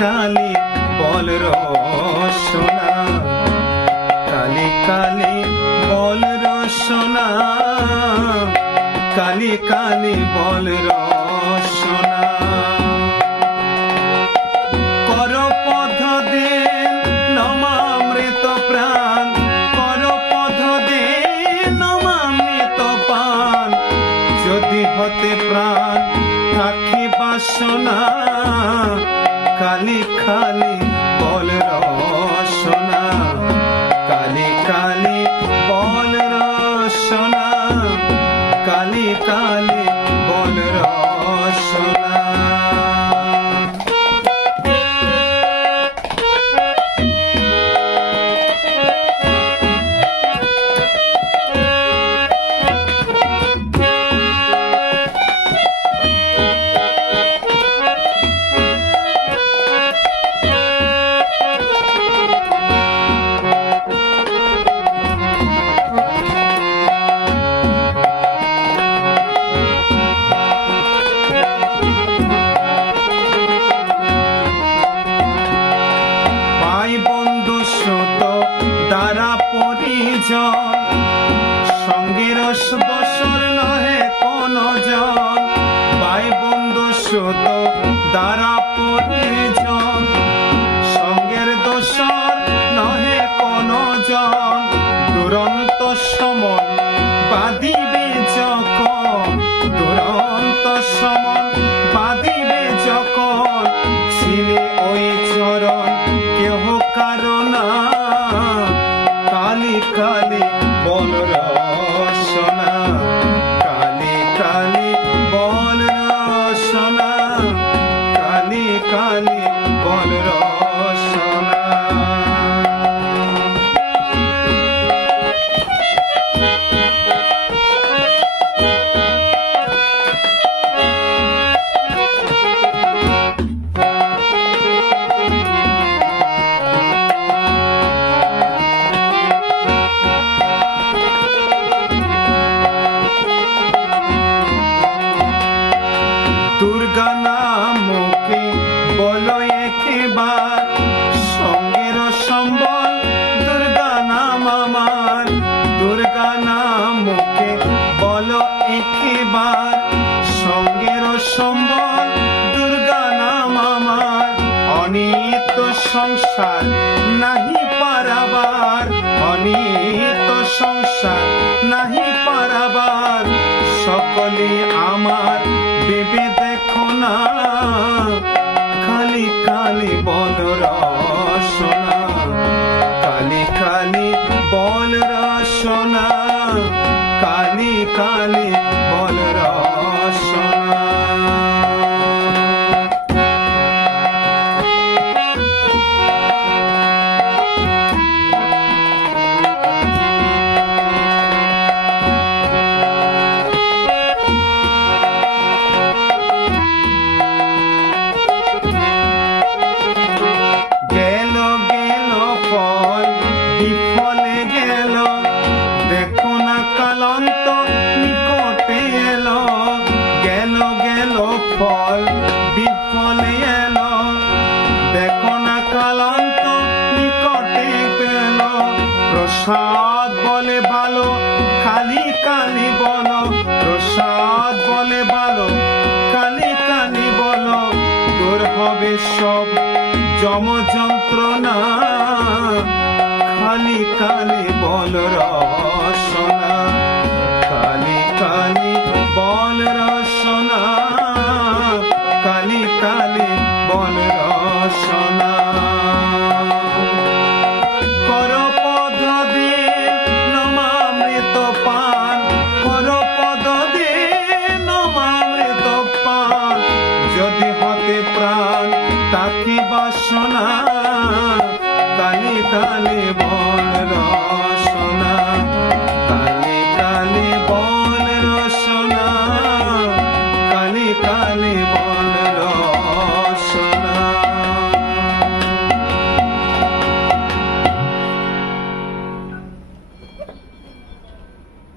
কালি বল রসনা, কালি কালি বল রসনা, কালি কালি বল রসনা। কর পথ দে নমামৃত প্রাণ, কর পথ দে নমামৃত পান, যদি হতে প্রাণ থাকি বাসনা, কালি কালি বল রসনা, কালি কালি বল রসনা, কালি কালি বল রসনা। দ্বারা পরিজন, সঙ্গের দোসর নহে কোন জন, ভাই বন্ধু সুত দ্বারা পরিজন, সঙ্গের দোসর নহে কোন জন, দুরন্ত সমন বাঁধিবে যখন, দুরন্ত সমন বাঁধিবে যখন, ছিলে ওই চরণ কেহ কারণা, কালি কালি বল রসনা, কালি কালি বল রসনা, কালি কালি বল রসনা। দুর্গা নামকে বলো একবার, সঙ্গের সম্বল দুর্গা নাম আমার, দুর্গা নামকে বলো একবার, সঙ্গের সম্বল দুর্গা নাম আমার, অনিত্য সংসার নাহি পারাবার, অনিত্য সংসার নাহি পারাবার, সকলে আমার ভেবে দেখো না, কালি কালি বল রসনা, কালি কালি বল রসনা, কালি কালি বল রসনা। বিফলে গেল দেখো না কালান্ত নিকটে এলো, গেল গেল ফল বিফলে এলো, দেখো না কালান্ত নিকটে পেল, প্রসাদ বলে ভালো কালি কালি বলো, প্রসাদ বলে ভালো কালি কালি বলো, দূর হবে সব যম যন্ত্রণা, কালি কালি বল রসনা, কালি কালি বল রসনা, কালি কালি বল রসনা। কর পদ দে নমামৃত পান, কর পদ দে নমামৃত পান, যদি হতে প্রাণ তাকে বাসনা, কালি কালি বল রসনা, কালি কালি বল